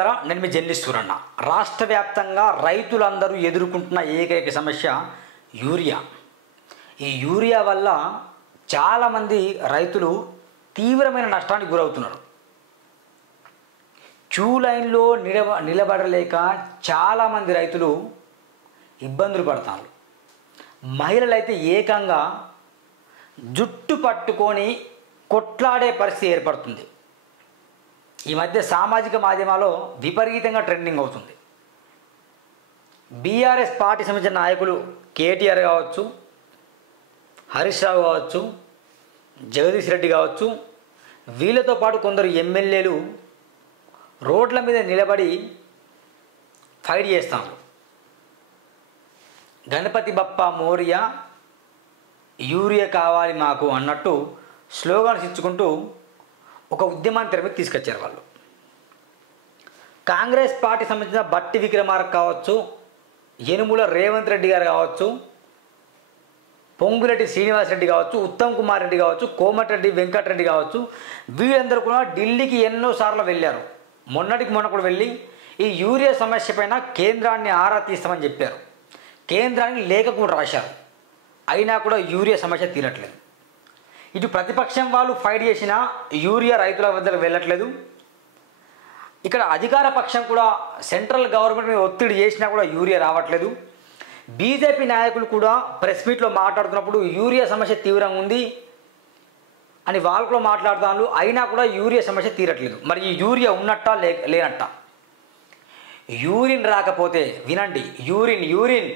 మిత్రులారా, నేను మీ జర్నలిస్ట్ సూరన్న. రాష్ట్ర వ్యాప్తంగా రైతులందరూ ఎదుర్కొంటున్న ఏకైక సమస్య యూరియా. ఈ యూరియా వల్ల చాలామంది రైతులు తీవ్రమైన నష్టానికి గురవుతున్నారు. క్యూ లైన్లో నిలబడలేక చాలామంది రైతులు ఇబ్బందులు పడతారు. మహిళలు అయితే ఏకంగా జుట్టు పట్టుకొని కొట్లాడే పరిస్థితి ఏర్పడుతుంది. ఈ మధ్య సామాజిక మాధ్యమాల్లో విపరీతంగా ట్రెండింగ్ అవుతుంది. బీఆర్ఎస్ పార్టీ సంబంధించిన నాయకులు కేటీఆర్ కావచ్చు, హరీష్ రావు కావచ్చు, జగదీష్ రెడ్డి కావచ్చు, వీళ్ళతో పాటు కొందరు ఎమ్మెల్యేలు రోడ్ల మీద నిలబడి ఫైట్ చేస్తారు. గణపతి బప్పా మోరియా, యూరియా కావాలి మాకు అన్నట్టు స్లోగన్స్ ఇచ్చుకుంటూ ఒక ఉద్యమాన్ని తెర మీద తీసుకొచ్చారు వాళ్ళు. కాంగ్రెస్ పార్టీ సంబంధించిన బట్టి విక్రమార్క కావచ్చు, యనుమల రేవంత్ రెడ్డి గారు కావచ్చు, పొంగులెట్టి శ్రీనివాసరెడ్డి కావచ్చు, ఉత్తమ్ కుమార్ రెడ్డి కావచ్చు, కోమటిరెడ్డి వెంకటరెడ్డి కావచ్చు, వీళ్ళందరూ కూడా ఢిల్లీకి ఎన్నోసార్లు వెళ్ళారు. మొన్న కూడా వెళ్ళి ఈ యూరియా సమస్య పైన కేంద్రాన్ని ఆరా తీస్తామని చెప్పారు. కేంద్రానికి లేఖ కూడా రాశారు. అయినా కూడా యూరియా సమస్య తీరట్లేదు. ఇటు ప్రతిపక్షం వాళ్ళు ఫైట్ చేసినా యూరియా రైతుల వద్దకు వెళ్ళట్లేదు. ఇక్కడ అధికార పక్షం కూడా సెంట్రల్ గవర్నమెంట్ మీద ఒత్తిడి చేసినా కూడా యూరియా రావట్లేదు. బీజేపీ నాయకులు కూడా ప్రెస్ మీట్లో మాట్లాడుతున్నప్పుడు యూరియా సమస్య తీవ్రంగా ఉంది అని వాళ్ళు కూడా మాట్లాడుతున్నారు. అయినా కూడా యూరియా సమస్య తీరట్లేదు. మరి ఈ యూరియా ఉన్నట్టా లేనట్టా? యూరిన్ రాకపోతే వినండి, యూరిన్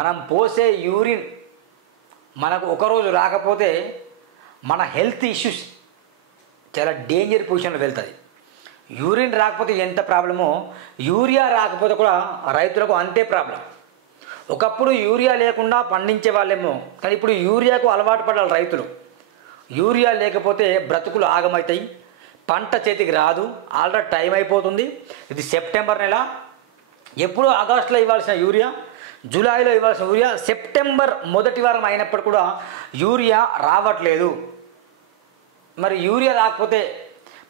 మనం పోసే యూరిన్ మనకు ఒకరోజు రాకపోతే మన హెల్త్ ఇష్యూస్ చాలా డేంజర్ పొజిషన్లో వెళ్తుంది. యూరిన్ రాకపోతే ఎంత ప్రాబ్లమో యూరియా రాకపోతే కూడా రైతులకు అంతే ప్రాబ్లం. ఒకప్పుడు యూరియా లేకుండా పండించే వాళ్ళేమో, కానీ ఇప్పుడు యూరియాకు అలవాటు పడాలి రైతులు. యూరియా లేకపోతే బ్రతుకులు ఆగమవుతాయి, పంట చేతికి రాదు. ఆల్రెడీ టైం అయిపోతుంది. ఇది సెప్టెంబర్ నెల. ఎప్పుడో ఆగస్టులో ఇవ్వాల్సిన యూరియా, జూలైలో ఇవ్వాల్సిన యూరియా సెప్టెంబర్ మొదటి వారం అయినప్పుడు కూడా యూరియా రావట్లేదు. మరి యూరియా రాకపోతే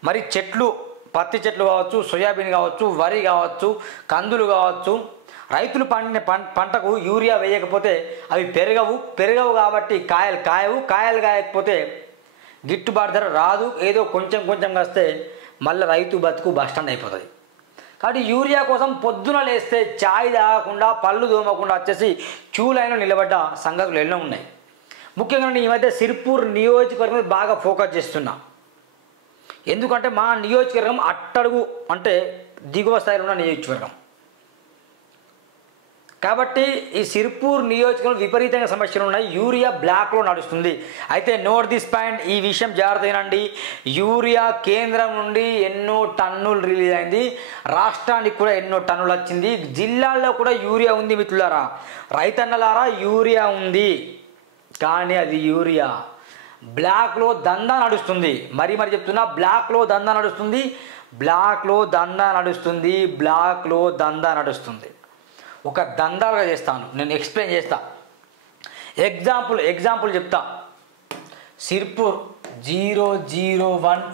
మరి చెట్లు, పత్తి చెట్లు కావచ్చు, సోయాబీన్ కావచ్చు, వరి కావచ్చు, కందులు కావచ్చు, రైతులు పండిన పంటకు యూరియా వేయకపోతే అవి పెరగవు కాబట్టి కాయలు కాయకపోతే గిట్టుబాటు ధర రాదు. ఏదో కొంచెం వస్తే మళ్ళీ రైతు బతుకు బస్టాండ్ అయిపోతుంది. కాబట్టి యూరియా కోసం పొద్దున లేస్తే ఛాయ్ తాగకుండా పళ్ళు దోమకుండా వచ్చేసి క్యూ లైన్లో నిలబడ్డ సంగతులు ఎన్నో ఉన్నాయి. ముఖ్యంగా ఈ మధ్య సిర్పూర్ నియోజకవర్గం బాగా ఫోకస్ చేస్తున్నా. ఎందుకంటే మా నియోజకవర్గం అట్టడుగు అంటే దిగువ స్థాయిలో ఉన్న నియోజకవర్గం కాబట్టి ఈ సిర్పూర్ నియోజకవర్గంలో విపరీతంగా సమస్యలు ఉన్నాయి. యూరియా బ్లాక్లో నడుస్తుంది. అయితే నోట్ దిస్ పాయింట్, ఈ విషయం జాగ్రత్తగానండి. యూరియా కేంద్రం నుండి ఎన్నో టన్నులు రిలీజ్ అయింది, రాష్ట్రానికి కూడా ఎన్నో టన్నులు వచ్చింది. జిల్లాల్లో కూడా యూరియా ఉంది మిత్రులారా, రైతన్నలారా, యూరియా ఉంది. కానీ అది యూరియా బ్లాక్లో దందా నడుస్తుంది. మరి చెప్తున్నా, బ్లాక్లో దందా నడుస్తుంది. ఒక దందాలుగా చేస్తాను, నేను ఎక్స్ప్లెయిన్ చేస్తా. ఎగ్జాంపుల్ చెప్తా. సిర్పూర్ 001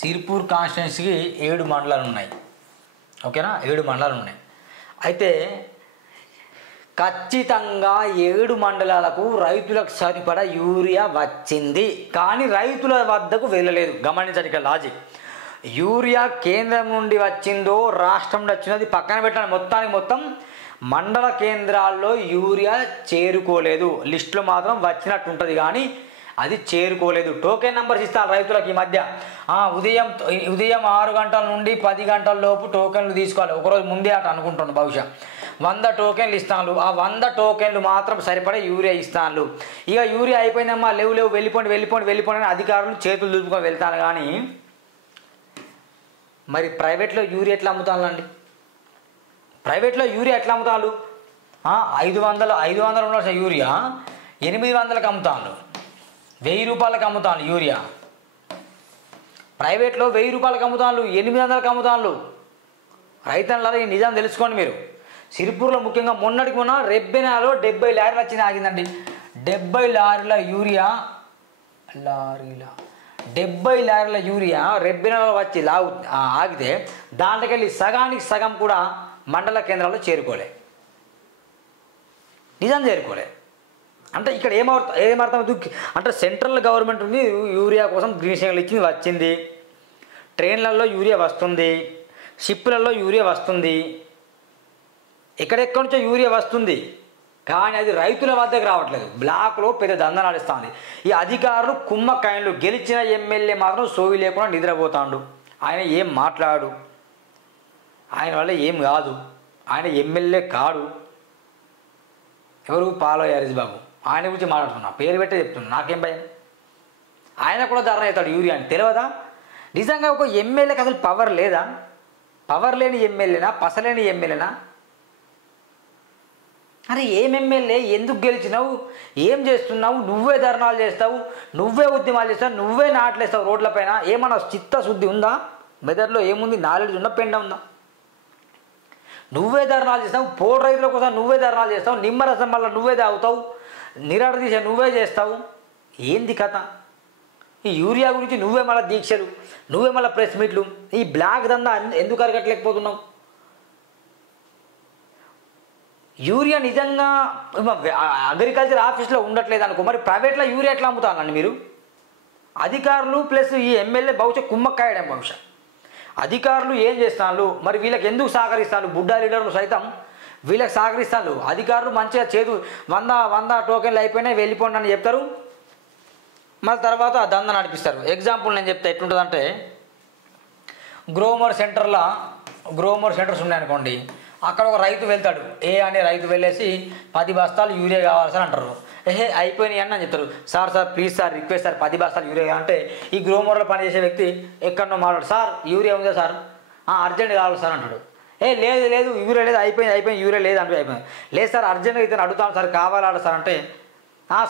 సిర్పూర్ కాన్స్టిట్యున్సీకి 7 మండలాలు ఉన్నాయి. ఓకేనా, 7 మండలాలు ఉన్నాయి. అయితే ఖచ్చితంగా 7 మండలాలకు రైతులకు సరిపడా యూరియా వచ్చింది, కానీ రైతుల వద్దకు వెళ్ళలేదు. గమనించండి ఇక్కడ లాజిక్. యూరియా కేంద్రం నుండి వచ్చిందో రాష్ట్రం నుండి వచ్చిందో పక్కన పెట్టాను. మొత్తం మండల కేంద్రాల్లో యూరియా చేరుకోలేదు. లిస్టులో మాత్రం వచ్చినట్టు ఉంటుంది కానీ అది చేరుకోలేదు. టోకెన్ నెంబర్స్ ఇస్తాను రైతులకు ఈ మధ్య. ఉదయం 6 గంటల నుండి 10 గంటల లోపు టోకెన్లు తీసుకోవాలి. ఒకరోజు ముందే అట అనుకుంటున్నాను. బహుశా 100 టోకెన్లు ఇస్తాను. ఆ 100 టోకెన్లు మాత్రం సరిపడే యూరియా ఇస్తాను. ఇక యూరియా అయిపోయిందమ్మా, లేవు వెళ్ళిపోండి అని అధికారులు చేతులు దులుపుకొని వెళ్తాను. కానీ మరి ప్రైవేట్లో యూరియా ఎట్లా అమ్ముతానండి? ప్రైవేట్లో యూరియా ఎట్లా అమ్ముతాను? 500 ఉండాల్సిన యూరియా 800కి అమ్ముతాను, 1000 రూపాయలకు అమ్ముతాను. యూరియా ప్రైవేట్లో 1000 రూపాయలకు అమ్ముతాను, 800కి అమ్ముతాను. రైతన్నలారా, ఈ నిజం తెలుసుకోండి మీరు. సిరిపూర్లో ముఖ్యంగా మొన్న రెబ్బెనాలో 70 లారీలు వచ్చింది, ఆగిందండి. 70 లారీల యూరియా లారీల 70 లారీల యూరియా రెబ్బెనలో వచ్చి ఆగితే దాంట్లోకి వెళ్ళి సగానికి సగం కూడా మండల కేంద్రాల్లో చేరుకోలే. నిజం చేరుకోలే. అంటే ఇక్కడ ఏమర్థమవుతుంది అంటే సెంట్రల్ గవర్నమెంట్ ఉంది యూరియా కోసం గ్రీన్ సిగ్నల్ ఇచ్చింది, వచ్చింది. ట్రైన్లలో యూరియా వస్తుంది, షిప్పులలో యూరియా వస్తుంది, ఎక్కడెక్కడి నుంచో యూరియా వస్తుంది. కానీ అది రైతుల వద్దకు రావట్లేదు. బ్లాక్లో పెద్ద దంద నడుస్తుంది. ఈ అధికారులు కుమ్మకాయలు. గెలిచిన ఎమ్మెల్యే మాత్రం సోవి లేకుండా నిద్రపోతాడు. ఆయన ఏం మాట్లాడు, ఆయన వల్ల ఏం కాదు, ఆయన ఎమ్మెల్యే కాడు. ఎవరు పాలో యారీస్ బాబు, ఆయన గురించి మాట్లాడుతున్నా, పేరు పెట్టే చెప్తున్నా, నాకేం భయం. ఆయన కూడా ధర్నా అవుతాడు యూరియా అని తెలియదా? నిజంగా ఒక ఎమ్మెల్యేకి అసలు పవర్ లేదా? పవర్ లేని ఎమ్మెల్యేనా, పసలేని ఎమ్మెల్యేనా? అరే ఏం ఎమ్మెల్యే, ఎందుకు గెలిచినావు, ఏం చేస్తున్నావు, నువ్వే ధర్నాలు చేస్తావు, నువ్వే ఉద్యమాలు చేస్తావు, నువ్వే నాట్లేస్తావు రోడ్లపైన. ఏమన్నా చిత్తశుద్ధి ఉందా? మెదడులో ఏముంది? నాలెడ్జ్ ఉందా, పెండ ఉందా? నువ్వే ధర్నాలు చేస్తావు, పోడు రైతుల కోసం నువ్వే ధర్నాలు చేస్తావు, నిమ్మరసం వల్ల నువ్వే తాగుతావు, నిరాడ దీక్ష నువ్వే చేస్తావు. ఏంది కథ? ఈ యూరియా గురించి నువ్వే మళ్ళీ దీక్షలు, నువ్వే మళ్ళీ ప్రెస్ మీట్లు. ఈ బ్లాక్ దందా ఎందుకు అరగట్లేకపోతున్నావు? యూరియా నిజంగా అగ్రికల్చర్ ఆఫీస్లో ఉండట్లేదు అనుకో, మరి ప్రైవేట్లో యూరియా ఎట్లా అమ్ముతానండి మీరు? అధికారులు ప్లస్ ఈ ఎమ్మెల్యే బహుశా కుమ్మక్కాయడం. బహుశా అధికారులు ఏం చేస్తాను, మరి వీళ్ళకి ఎందుకు సహకరిస్తాను? బుడ్డా లీడర్లు సైతం వీళ్ళకి సహకరిస్తాను. అధికారులు మంచిగా 100 టోకెన్లు అయిపోయినాయి వెళ్ళిపోండి అని చెప్తారు, మళ్ళీ తర్వాత దంద నడిపిస్తారు. ఎగ్జాంపుల్ నేను చెప్తే ఎట్లుంటుందంటే, గ్రోమర్ సెంటర్స్ ఉన్నాయనుకోండి, అక్కడ ఒక రైతు వెళ్తాడు, అనే రైతు వెళ్ళేసి 10 బస్తాలు యూరియా కావాలి సార్ అంటారు. అయిపోయినాయి అని చెప్తారు. Sir please sir, request sir, 10 బస్తాలు యూరియా కావాలంటే ఈ గ్రోమర్లో పనిచేసే వ్యక్తి ఎక్కడో మాట్లాడు, సార్ యూరియా ఉందా సార్, అర్జెంట్ కావాలి సార్ అంటాడు. లేదు యూరియా లేదు, అయిపోయింది యూరియా లేదు అంటే అయిపోయింది. లేదు సార్ అర్జెంట్గా అయితే అడుగుతాను సార్, కావాలా సార్ అంటే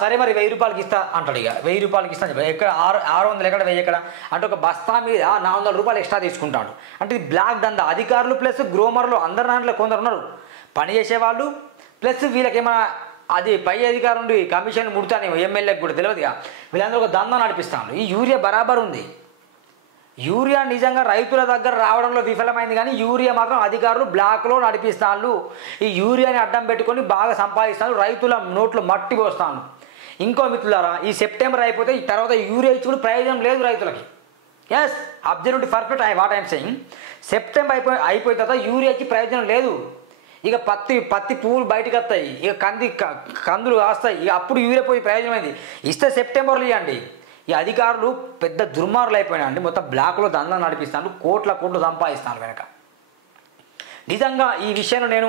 సరే మరి 1000 రూపాయలకి ఇస్తా అంటాడు. ఇక 1000 రూపాయలకి ఇస్తాను చెప్పి ఎక్కడ 600 ఎక్కడ 1000 ఎక్కడ అంటే ఒక బస్తా మీద 400 రూపాయలు ఎక్స్ట్రా తీసుకుంటాడు. అంటే ఇది బ్లాక్ దందా. అధికారులు ప్లస్ గ్రోమర్లు అందరి దాంట్లో కొందరు ఉన్నారు పని చేసేవాళ్ళు, ప్లస్ వీళ్ళకి ఏమైనా అది పై అధికారం నుండి కమిషన్ ముడతానేమో ఎమ్మెల్యేకి కూడా తెలియదుగా. వీళ్ళందరూ ఒక దందా నడిపిస్తాను. ఈ యూరియా బరాబర్ ఉంది. యూరియా నిజంగా రైతుల దగ్గర రావడంలో విఫలమైంది, కానీ యూరియా మాత్రం అధికారులు బ్లాక్లో నడిపిస్తాను. ఈ యూరియాని అడ్డం పెట్టుకొని బాగా సంపాదిస్తాను, రైతుల నోట్లో మట్టి పోస్తాను. ఇంకో మిత్రులారా, ఈ సెప్టెంబర్ అయిపోతే ఈ తర్వాత యూరియా ఇచ్చి కూడా ప్రయోజనం లేదు రైతులకి. Yes, observe perfect what I'm saying. September అయిపోయిన తర్వాత యూరియాకి ప్రయోజనం లేదు. ఇక పత్తి పువ్వులు బయటకు వస్తాయి, ఇక కందులు కాస్తాయి, ఇక అప్పుడు యూరియా పోయి ప్రయోజనమైంది. ఇస్తే సెప్టెంబర్లో ఇవ్వండి. ఈ అధికారులు పెద్ద దుర్మార్గులు అయిపోయినా అండి, మొత్తం బ్లాక్లో దందా నడిపిస్తాను, కోట్లు సంపాదిస్తాను వెనక. నిజంగా ఈ విషయంలో నేను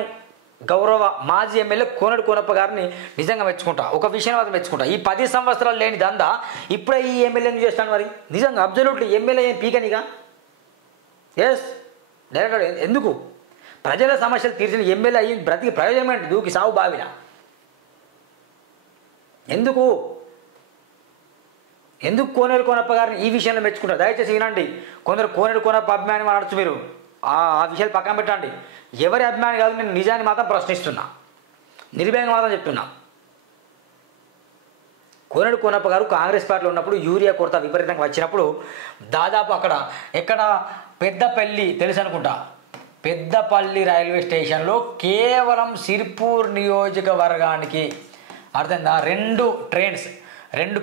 గౌరవ మాజీ ఎమ్మెల్యే కోనడు కోనప్ప గారిని నిజంగా మెచ్చుకుంటా. ఒక విషయం అది మెచ్చుకుంటా, ఈ 10 సంవత్సరాలు లేని దందా ఇప్పుడే ఈ ఎమ్మెల్యేని చేస్తాను. మరి నిజంగా అబ్జల్యూట్లీ ఎమ్మెల్యే ఏం పీకనిగా. ఎస్, డైరెక్టర్ ఎందుకు ప్రజల సమస్యలు తీర్చిన ఎమ్మెల్యే అయ్యి బ్రతికి ప్రయోజనం ఏంటి? దూకి సాగు బావిలా ఎందుకు కోనేరు కోనప్ప గారిని ఈ విషయంలో మెచ్చుకుంటారు? దయచేసి వినండి. కొందరు కోనేరు కోనప్ప అభిమాని అనొచ్చు, మీరు ఆ విషయాలు పక్కన పెట్టండి. ఎవరి అభిమాని కాదు, నేను నిజాన్ని మాత్రం ప్రశ్నిస్తున్నా, నిర్భయంగా మాత్రం చెప్తున్నా. కోనేరు కోనప్ప గారు కాంగ్రెస్ పార్టీలో ఉన్నప్పుడు యూరియా కొరత విపరీతంగా వచ్చినప్పుడు దాదాపు ఎక్కడ పెద్దపల్లి తెలుసు అనుకుంటా, పెద్దపల్లి రైల్వే స్టేషన్లో కేవలం సిర్పూర్ నియోజకవర్గానికి అర్థందా 2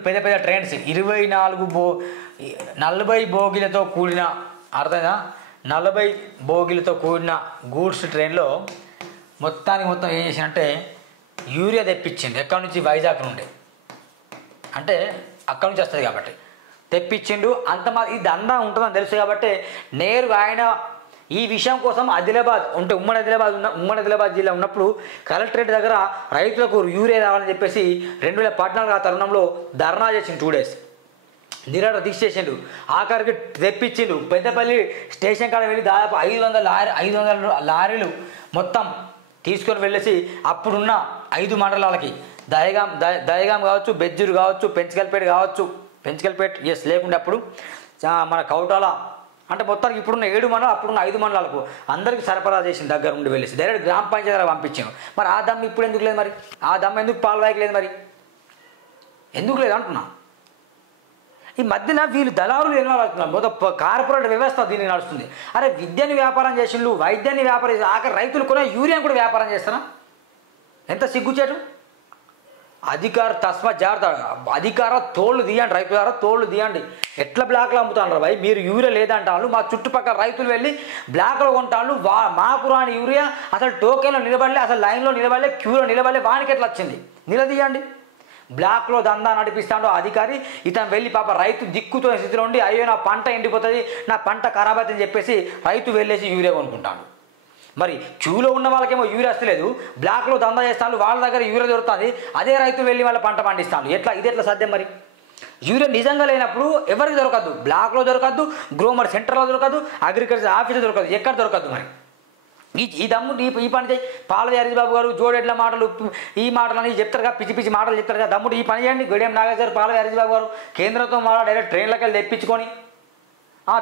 పెద్ద ట్రైన్స్ 40 బోగిలతో కూడిన అర్థందా 40 బోగిలతో కూడిన గూడ్స్ ట్రైన్లో మొత్తం ఏం చేసిందంటే యూరియా తెప్పించింది. ఎక్కడి నుంచి? వైజాగ్ నుండి. అంటే అక్కడి నుంచి వస్తుంది కాబట్టి తెప్పించిండు. ఈ దందా ఉంటుందని తెలుసు కాబట్టి నేరుగా ఆయన ఈ విషయం కోసం ఆదిలాబాద్ ఉంటే ఉమ్మడి ఆదిలాబాద్ జిల్లా ఉన్నప్పుడు కలెక్టరేట్ దగ్గర రైతులకు యూరియా రావాలని చెప్పేసి 2014 ఆ తరుణంలో ధర్నా చేసిండు. 2 days నిరాడ దీక్ష చేసిండు. ఆఖరికి తెప్పించిండు. పెద్దపల్లి స్టేషన్ కాడ వెళ్ళి దాదాపు 500 లారీలు మొత్తం తీసుకొని వెళ్ళేసి అప్పుడున్న 5 మండలాలకి దయగాం కావచ్చు, బెజ్జూరు కావచ్చు, పెంచికల్పేట ఎస్ లేకుండా అప్పుడు మన కౌటాల అంటే మొత్తానికి ఇప్పుడున్న 7 మండలాలు అప్పుడున్న 5 మండలాలకు అందరికీ సరఫరా చేసిన దగ్గర నుండి వెళ్ళేసి డైరెక్ట్ గ్రామ పంచాయతీ పంపించాను. మరి ఆ దమ్ము ఇప్పుడు ఎందుకు లేదు? మరి ఆ దమ్ము ఎందుకు పాల్వాయకు లేదు? మరి ఎందుకు లేదు అంటున్నా. ఈ మధ్యన వీళ్ళు దళారులు ఇన్వాల్వ్ అవుతున్నారు. మొత్తం కార్పొరేట్ వ్యవస్థ దీనికి నడుస్తుంది. అరే విద్యని వ్యాపారం చేసిండు, వైద్యాన్ని వ్యాపారం చేసి ఆఖరి రైతులు కూడా యూరియాని కూడా వ్యాపారం చేస్తారా? ఎంత సిగ్గుచేటు. అధికార తస్మా జాగ్రత్త, అధికార తోళ్ళు తీయండి, రైతులారా తోళ్ళు తీయండి. ఎట్లా బ్లాక్లో అమ్ముతాను భయ్, మీరు యూరియా లేదంటాను, మా చుట్టుపక్కల రైతులు వెళ్ళి బ్లాక్లో కొంటాను, మాకు రాని యూరియా అసలు టోకెన్లో నిలబడలే, అసలు లైన్లో నిలబడలే, క్యూలో నిలబడలే, వానికి ఎట్లా వచ్చింది? నిలదీయండి. బ్లాక్లో దందా నడిపిస్తాడు అధికారి, ఇతను వెళ్ళి పాప రైతు దిక్కుతో స్థితిలో ఉండి అయ్యో నా పంట ఎండిపోతుంది, నా పంట ఖరాబ్ అవుతుందని చెప్పేసి రైతు వెళ్ళేసి యూరియా కొనుక్కుంటాడు. మరి క్యూలో ఉన్న వాళ్ళకేమో యూరియా వస్తలేదు, బ్లాక్లో దందా చేస్తాను, వాళ్ళ దగ్గర యూరియా దొరుకుతుంది, అదే రైతు వెళ్ళి వాళ్ళ పంట పండిస్తాను. ఇది ఎట్లా సాధ్యం? మరి యూరియా నిజంగా లేనప్పుడు ఎవరికి దొరకద్దు, బ్లాక్లో దొరకద్దు, గ్రోమర్ సెంటర్లో దొరకదు, అగ్రికల్చర్ ఆఫీస్లో దొరకదు, ఎక్కడ దొరకద్దు. మరి ఈ దమ్ము ఈ పని చేయి. పాలవి హరీష్ బాబు గారు జోడెడ్ల మాటలు ఈ మాటలు అని చెప్తారుగా, పిచ్చి పిచ్చి మాటలు చెప్తారుగా, దమ్ముడు ఈ పని చేయండి. గడియం నాగేశ్వర పాలవి హరీష్ బాబు గారు కేంద్రంతో మాట్లాడి డైరెక్ట్ ట్రైన్లోకి వెళ్ళి తెప్పించుకొని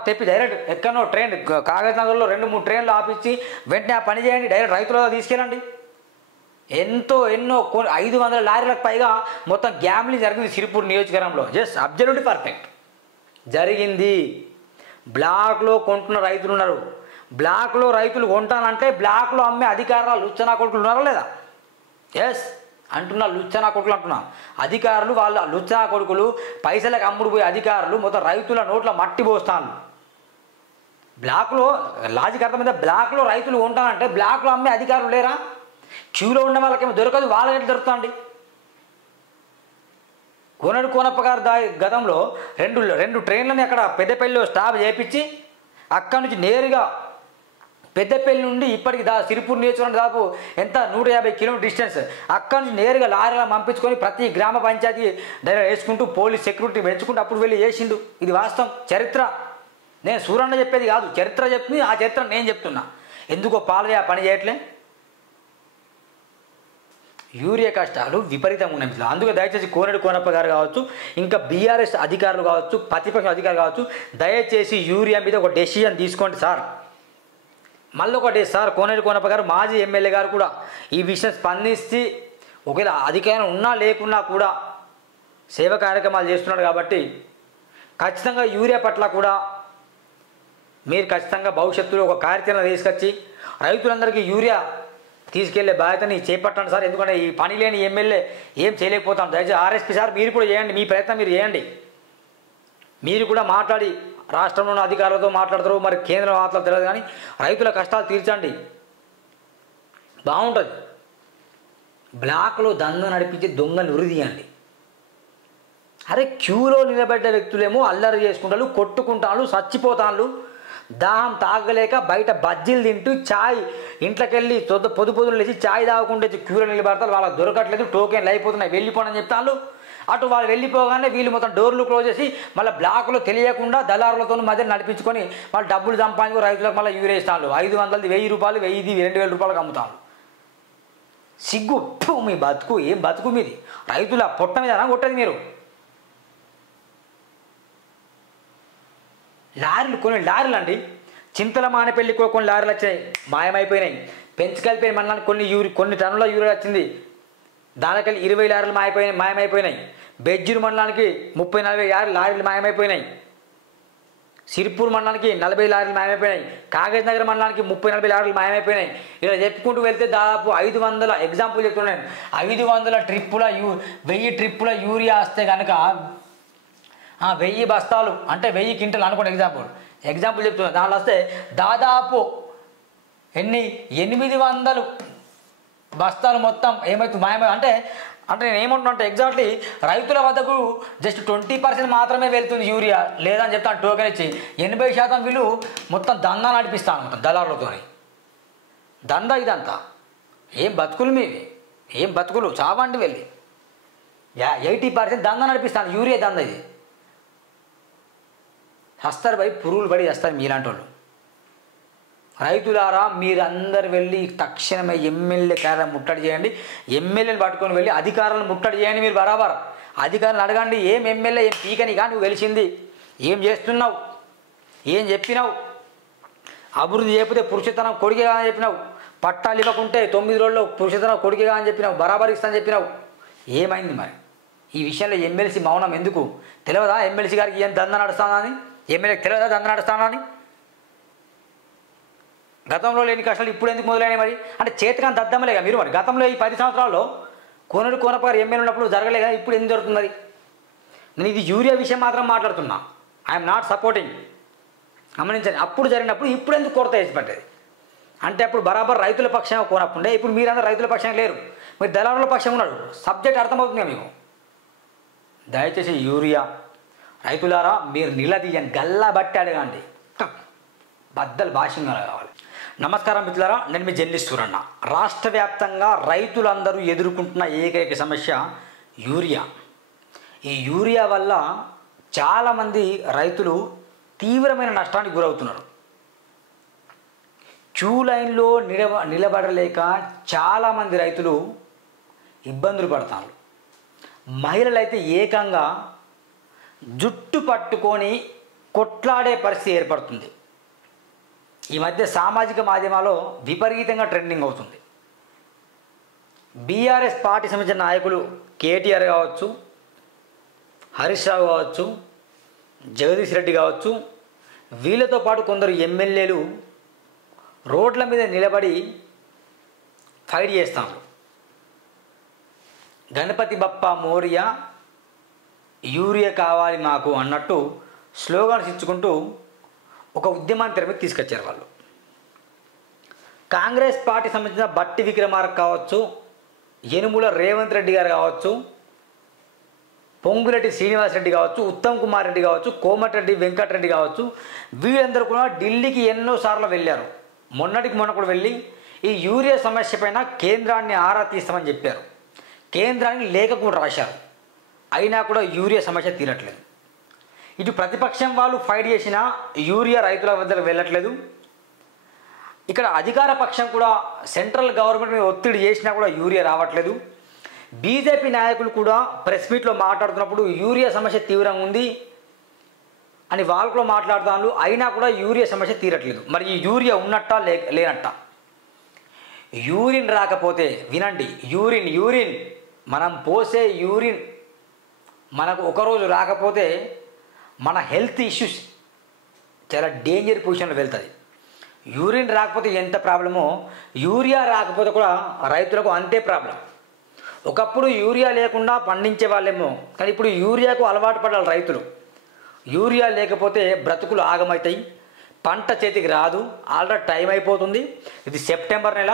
తెప్పి డైరెక్ట్ ఎక్కడో ట్రైన్ కాగజ్ నగర్లో 2-3 ట్రైన్లు ఆపించి వెంటనే ఆ పని చేయండి, డైరెక్ట్ రైతుల తీసుకెళ్ళండి. ఎన్నో 500 లారీలకు పైగా మొత్తం గ్యామ్లింగ్ జరిగింది సిరిపూర్ నియోజకవర్గంలో. జస్ట్ అబ్జల్యూట్లీ పర్ఫెక్ట్ జరిగింది. బ్లాక్లో కొంటున్న రైతులు ఉన్నారు, బ్లాక్లో రైతులు కొంటానంటే బ్లాక్లో అమ్మే అధికారులు లుచ్చనా కొడుకులు ఉన్నారా లేదా? ఎస్ అంటున్నా, లుచ్చనా కొడుకులు అంటున్నా. అధికారులు వాళ్ళ లుచ్చనా కొడుకులు, పైసలకు అమ్ముడు పోయే అధికారులు మొత్తం రైతుల నోట్ల మట్టి పోస్తాను. బ్లాక్లో లాజిక్ అర్థమైందా? బ్లాక్లో రైతులు కొంటానంటే బ్లాక్లో అమ్మే అధికారులు లేరా? క్యూలో ఉన్న వాళ్ళకేమో దొరకదు, వాళ్ళకి ఎట్లా దొరుకుతుంది? కోనప్ప గారు గతంలో రెండు ట్రైన్లని అక్కడ పెద్దపల్లిలో స్టాప్ చేయించి అక్కడి నుంచి నేరుగా పెద్దపల్లి నుండి ఇప్పటికి సిరిపూర్ నియోజకవర్గం దాదాపు ఎంత 150 కిలోమీటర్ డిస్టెన్స్, అక్కడి నుంచి నేరుగా లారీలో పంపించుకొని ప్రతి గ్రామ పంచాయతీ డైరెక్ట్ వేసుకుంటూ పోలీస్ సెక్యూరిటీ పెంచుకుంటూ అప్పుడు వెళ్ళి చేసిండు. ఇది వాస్తవం, చరిత్ర. నేను సూరన్న చెప్పేది కాదు, చరిత్ర చెప్తుంది. ఆ చరిత్ర నేను చెప్తున్నా. ఎందుకో పాలవే ఆ పని చేయట్లే. యూరియా కష్టాలు విపరీతంగా ఉన్నాయి. అందుకే దయచేసి కోనప్ప గారు కావచ్చు, ఇంకా బీఆర్ఎస్ అధికారులు కావచ్చు, ప్రతిపక్ష అధికారులు కావచ్చు, దయచేసి యూరియా మీద ఒక డెసిషన్ తీసుకోండి సార్. మళ్ళీ ఒకటి సార్, కోనప్ప గారు మాజీ ఎమ్మెల్యే గారు కూడా ఈ విషయం స్పందించి ఒకవేళ అధికారం ఉన్నా లేకున్నా కూడా సేవ కార్యక్రమాలు చేస్తున్నాడు కాబట్టి ఖచ్చితంగా యూరియా పట్ల కూడా మీరు ఖచ్చితంగా భవిష్యత్తులో ఒక కార్యాచరణ తీసుకొచ్చి రైతులందరికీ యూరియా తీసుకెళ్లే బాధ్యతని చేపట్టండి సార్. ఎందుకంటే ఈ పని లేని ఎమ్మెల్యే ఏం చేయలేకపోతాం. దయచేసి ఆర్ఎస్పీ సార్ మీరు కూడా చేయండి, మీ ప్రయత్నం మీరు చేయండి. మీరు కూడా మాట్లాడి రాష్ట్రంలో ఉన్న అధికారులతో మాట్లాడతారు, మరి కేంద్రం మాత్రం తెలియదు, కానీ రైతుల కష్టాలు తీర్చండి, బాగుంటుంది. బ్లాక్లో దంద నడిపించి దొంగలు ఉరిదీయండి. అరే క్యూలో నిలబడ్డ వ్యక్తులేమో అల్లరి చేసుకుంటారు, కొట్టుకుంటాను, చచ్చిపోతాను, దాహం తాగలేక బయట బజ్జీలు తింటూ ఛాయ్ ఇంట్లోకి వెళ్ళి పొద్దులు లేచి ఛాయ్ తాగకుండా క్యూలో నిలబడతారు, వాళ్ళకి దొరకట్లేదు, టోకెన్లు అయిపోతున్నాయి, వెళ్ళిపోండి అని చెప్తాను. అటు వాళ్ళు వెళ్ళిపోగానే వీళ్ళు మొత్తం డోర్లు క్లోజ్ చేసి మళ్ళీ బ్లాక్లో తెలియకుండా దళారులతో మధ్య నడిపించుకొని వాళ్ళు డబ్బులు సంపాదించుకొని రైతులకు మళ్ళీ యూరియా ఇస్తాను. 500, 1000 రూపాయలు, 1000, 2000 రూపాయలకు అమ్ముతాను. సిగ్గు మీ బతుకు, ఏం బతుకు మీది? రైతుల పొట్ట మీద కొట్టేది మీరు. లారీలు అండి, చింతల మానేపల్లి కూడా కొన్ని లారీలు వచ్చాయి, మాయమైపోయినాయి. పెంచుకెళ్ళిపోయిన మండలానికి కొన్ని టన్నుల యూరియా వచ్చింది, దానికెళ్ళి 20 లారీలు మాయమైపోయినాయి. బెజ్జూరు మండలానికి 30-40 లారీలు మాయమైపోయినాయి. సిరిపూర్ మండలానికి 40 లారీలు మాయమైపోయినాయి. కాగజ్ నగర్ మండలానికి 30-40 లారీలు మాయమైపోయినాయి. ఇలా చెప్పుకుంటూ వెళ్తే దాదాపు 500 ఎగ్జాంపుల్ చెప్తున్నాను, 500 ట్రిప్పుల 1000 ట్రిప్పుల యూరియా వస్తే కనుక 1000 బస్తాలు అంటే 1000 క్వింటల్ అనుకోండి. ఎగ్జాంపుల్ చెప్తున్నా. దాంట్లో వస్తే దాదాపు 800 బస్తాలు మొత్తం ఏమైతే మాయమై అంటే నేను ఏమంటున్నా అంటే ఎగ్జాక్ట్లీ రైతుల వద్దకు జస్ట్ 20% మాత్రమే వెళ్తుంది యూరియా, లేదని చెప్తాను టోకెన్ ఇచ్చి. 80% వీళ్ళు మొత్తం దందా నడిపిస్తాను, మొత్తం దళారులతో దందా. ఇదంతా ఏం బతుకులు మీవి, ఏం బతుకులు, చావండి వెళ్ళి. 80% దందా నడిపిస్తాను, యూరియా దందా. ఇది వస్తారు భయ్, పురుగులు పడి వస్తారు మీలాంటి వాళ్ళు. రైతులారా మీరందరూ వెళ్ళి తక్షణమే ఎమ్మెల్యే కార్యాలయం ముట్టడి చేయండి. ఎమ్మెల్యేని పట్టుకొని వెళ్ళి అధికారులను ముట్టడి చేయండి. మీరు బరాబర్ అధికారులను అడగండి, ఏం ఎమ్మెల్యే, ఏం పీకని కానీ నువ్వు గెలిచింది, ఏం చేస్తున్నావు, ఏం చెప్పినావు, అభివృద్ధి చేయకపోతే పురుషతనం కొడుకేగా అని చెప్పినావు, పట్టాలు ఇవ్వకుంటే 9 రోజుల్లో పురుషతనం కొడుకేగా అని చెప్పినావు, బరాబర్ ఇస్తా అని చెప్పినావు, ఏమైంది మరి? ఈ విషయంలో ఎమ్మెల్సీ మౌనం ఎందుకు? తెలియదా ఎమ్మెల్సీ గారికి ఏం దంద నడుస్తానని? ఎమ్మెల్యేకి తెలియదా దంద నడుస్తానని? గతంలో లేని కష్టాలు ఇప్పుడు ఎందుకు మొదలైనాయి మరి? అంటే చేతకాని దద్దమ్మలేగా మీరు. మరి గతంలో ఈ 10 సంవత్సరాల్లో కోనప్ప గారు ఎమ్మెల్యే ఉన్నప్పుడు జరగలేగా, ఇప్పుడు ఎందుకు జరుగుతుంది? నేను ఇది యూరియా విషయం మాత్రం మాట్లాడుతున్నా. I'm not supporting. గమనించండి, అప్పుడు జరిగినప్పుడు ఇప్పుడు ఎందుకు కొరత వేసి పడ్డది అంటే అప్పుడు బరాబర్ రైతుల పక్షంగా కోనప్పుండే, ఇప్పుడు మీరందరూ రైతుల పక్షంగా లేరు, మీరు దళారుల పక్షంగా ఉన్నాడు. సబ్జెక్ట్ అర్థమవుతుంది మీకు. దయచేసి యూరియా రైతులారా మీరు నిలదీయండి, గల్లా బట్టి అడగండి, బద్దలు భాషంగా కావాలి. నమస్కారం మిత్రులారా, నేను మీ జర్నలిస్ట్ సూరన్న. రాష్ట్ర వ్యాప్తంగా రైతులందరూ ఎదుర్కొంటున్న ఏకైక సమస్య యూరియా. ఈ యూరియా వల్ల చాలామంది రైతులు తీవ్రమైన నష్టానికి గురవుతున్నారు. క్యూ లైన్లో నిలబడలేక చాలామంది రైతులు ఇబ్బందులు పడతారు. మహిళలు అయితే ఏకంగా జుట్టు పట్టుకొని కొట్లాడే పరిస్థితి ఏర్పడుతుంది. ఈ మధ్య సామాజిక మాధ్యమాల్లో విపరీతంగా ట్రెండింగ్ అవుతుంది. బీఆర్ఎస్ పార్టీ సంబంధించిన నాయకులు కేటీఆర్ కావచ్చు, హరీష్ రావు కావచ్చు, జగదీష్ రెడ్డి కావచ్చు, వీళ్ళతో పాటు కొందరు ఎమ్మెల్యేలు రోడ్ల మీద నిలబడి ఫైట్ చేస్తాను. గణపతి బప్ప మోరియా, యూరియా కావాలి మాకు అన్నట్టు స్లోగన్స్ ఇచ్చుకుంటూ ఒక ఉద్యమాన్ని తెర మీద తీసుకొచ్చారు వాళ్ళు. కాంగ్రెస్ పార్టీ సంబంధించిన బట్టి విక్రమార్క కావచ్చు, యనుమల రేవంత్ రెడ్డి గారు కావచ్చు, పొంగులేటి శ్రీనివాసరెడ్డి కావచ్చు, ఉత్తమ్ కుమార్ రెడ్డి కావచ్చు, కోమటిరెడ్డి వెంకటరెడ్డి కావచ్చు, వీళ్ళందరూ కూడా ఢిల్లీకి ఎన్నోసార్లు వెళ్ళారు. మొన్న కూడా వెళ్ళి ఈ యూరియా సమస్య పైన కేంద్రాన్ని ఆరా తీస్తామని చెప్పారు. కేంద్రానికి లేఖ కూడా రాశారు. అయినా కూడా యూరియా సమస్య తీరట్లేదు. ఇటు ప్రతిపక్షం వాళ్ళు ఫైట్ చేసినా యూరియా రైతుల వద్దకు వెళ్ళట్లేదు. ఇక్కడ అధికార పక్షం కూడా సెంట్రల్ గవర్నమెంట్ మీద ఒత్తిడి చేసినా కూడా యూరియా రావట్లేదు. బీజేపీ నాయకులు కూడా ప్రెస్ మీట్లో మాట్లాడుతున్నప్పుడు యూరియా సమస్య తీవ్రంగా ఉంది అని వాళ్ళు కూడా మాట్లాడుతున్నారు. అయినా కూడా యూరియా సమస్య తీరట్లేదు. మరి ఈ యూరియా ఉన్నట్ట లేనట్ట? యూరిన్ రాకపోతే వినండి, యూరిన్ మనం పోసే యూరిన్ మనకు ఒకరోజు రాకపోతే మన హెల్త్ ఇష్యూస్ చాలా డేంజర్ పొజిషన్లో వెళ్తుంది. యూరిన్ రాకపోతే ఎంత ప్రాబ్లమో యూరియా రాకపోతే కూడా రైతులకు అంతే ప్రాబ్లం. ఒకప్పుడు యూరియా లేకుండా పండించే వాళ్ళేమో, కానీ ఇప్పుడు యూరియాకు అలవాటు పడాలి రైతులు. యూరియా లేకపోతే బ్రతుకులు ఆగమవుతాయి, పంట చేతికి రాదు. ఆల్రెడీ టైం అయిపోతుంది. ఇది సెప్టెంబర్ నెల.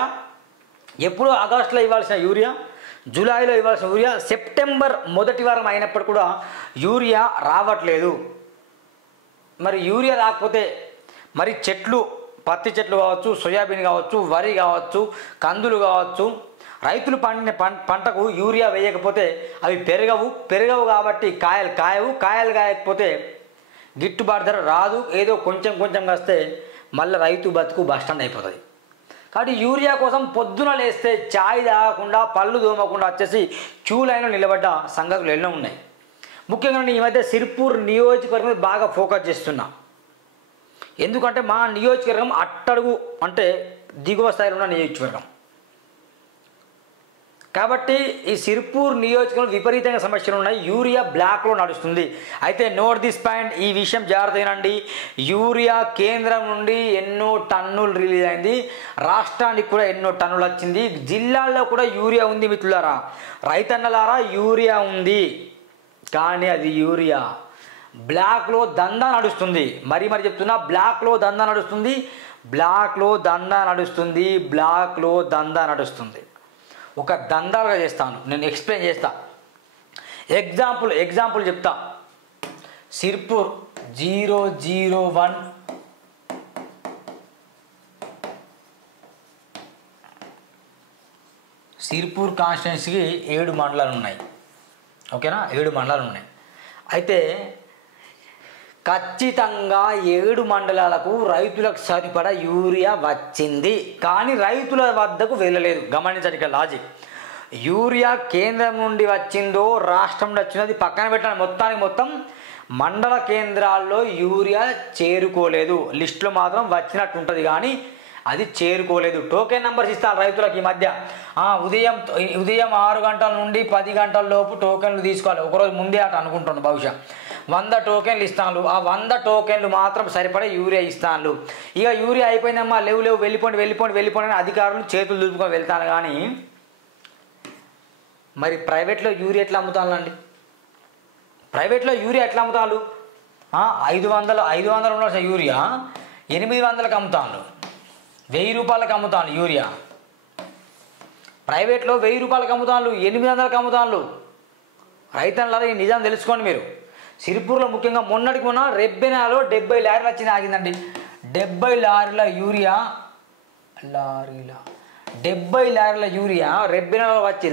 ఎప్పుడు ఆగస్టులో ఇవ్వాల్సిన యూరియా, జూలైలో ఇవ్వాల్సిన యూరియా సెప్టెంబర్ మొదటి వారం అయినప్పుడు కూడా యూరియా రావట్లేదు. మరి యూరియా రాకపోతే మరి చెట్లు, పత్తి చెట్లు కావచ్చు, సోయాబీన్ కావచ్చు, వరి కావచ్చు, కందులు కావచ్చు, రైతులు పండిన పంటకు యూరియా వేయకపోతే అవి పెరగవు కాబట్టి కాయలు కాయకపోతే గిట్టుబాటు ధర రాదు. ఏదో కొంచెం వస్తే మళ్ళీ రైతు బతుకు బస్టాండ్ అయిపోతుంది. కాబట్టి యూరియా కోసం పొద్దున లేస్తే ఛాయ్ తాగకుండా, పళ్ళు దోమకుండా వచ్చేసి క్యూ లైన్లో నిలబడ్డ సంగతులు ఎన్నో ఉన్నాయి. ముఖ్యంగా నేను ఈ మధ్య సిర్పూర్ నియోజకవర్గం మీద బాగా ఫోకస్ చేస్తున్నా. ఎందుకంటే మా నియోజకవర్గం అట్టడుగు అంటే దిగువ స్థాయిలో ఉన్న నియోజకవర్గం కాబట్టి ఈ సిర్పూర్ నియోజకవర్గం విపరీతంగా సమస్యలు ఉన్నాయి. యూరియా బ్లాక్లో నడుస్తుంది. అయితే నోట్ దిస్ పాయింట్, ఈ విషయం జాగ్రత్త వినండి. యూరియా కేంద్రం నుండి ఎన్నో టన్నులు రిలీజ్ అయింది, రాష్ట్రానికి కూడా ఎన్నో టన్నులు వచ్చింది. జిల్లాల్లో కూడా యూరియా ఉంది మిత్రులారా, రైతన్నలారా, యూరియా ఉంది. కానీ అది యూరియా బ్లాక్లో దందా నడుస్తుంది. మరీ చెప్తున్నా, బ్లాక్లో దందా నడుస్తుంది. ఒక దందాలుగా చేస్తాను, నేను ఎక్స్ప్లెయిన్ చేస్తా. ఎగ్జాంపుల్ చెప్తా. సిర్పూర్ 001 సిర్పూర్ కాన్స్టిట్యున్సీకి 7 మండలాలు ఉన్నాయి. ఓకేనా, 7 మండలాలు ఉన్నాయి. అయితే ఖచ్చితంగా 7 మండలాలకు రైతులకు సరిపడా యూరియా వచ్చింది, కానీ రైతుల వద్దకు వెళ్ళలేదు. గమనించండి ఇక్కడ లాజిక్. యూరియా కేంద్రం నుండి వచ్చిందో రాష్ట్రం నుండి వచ్చినది పక్కన పెట్టండి. మొత్తం మండల కేంద్రాల్లో యూరియా చేరుకోలేదు. లిస్టులో మాత్రం వచ్చినట్టు ఉంటుంది, కానీ అది చేరుకోలేదు. టోకెన్ నెంబర్స్ ఇస్తాను రైతులకు ఈ మధ్య. ఉదయం 6 గంటల నుండి 10 గంటల లోపు టోకెన్లు తీసుకోవాలి. ఒకరోజు ముందే అట అనుకుంటున్నాను. బహుశా 100 టోకెన్లు ఇస్తాను. ఆ 100 టోకెన్లు మాత్రం సరిపడే యూరియా ఇస్తాను. ఇక యూరియా అయిపోయిందమ్మా, లేవు వెళ్ళిపోండి అని అధికారులు చేతులు దులుపుకొని వెళ్తాను. కానీ మరి ప్రైవేట్లో యూరియా ఎట్లా అమ్ముతానండి? ప్రైవేట్లో యూరియా ఎట్లా అమ్ముతాను? 500 ఉన్న యూరియా 800కి అమ్ముతాను, 1000 రూపాయలకు అమ్ముతాను. యూరియా ప్రైవేట్లో 1000 రూపాయలకు అమ్ముతాను, 800కి అమ్ముతాను. రైతన్నలారా ఈ నిజం తెలుసుకోండి మీరు. సిరిపూర్లో ముఖ్యంగా మొన్నటికి మొన్న రెబ్బెనాలో 70 లారీలు వచ్చింది, ఆగిందండి. 70 లారీల యూరియా 70 లారీల యూరియా రెబ్బెనాలో వచ్చి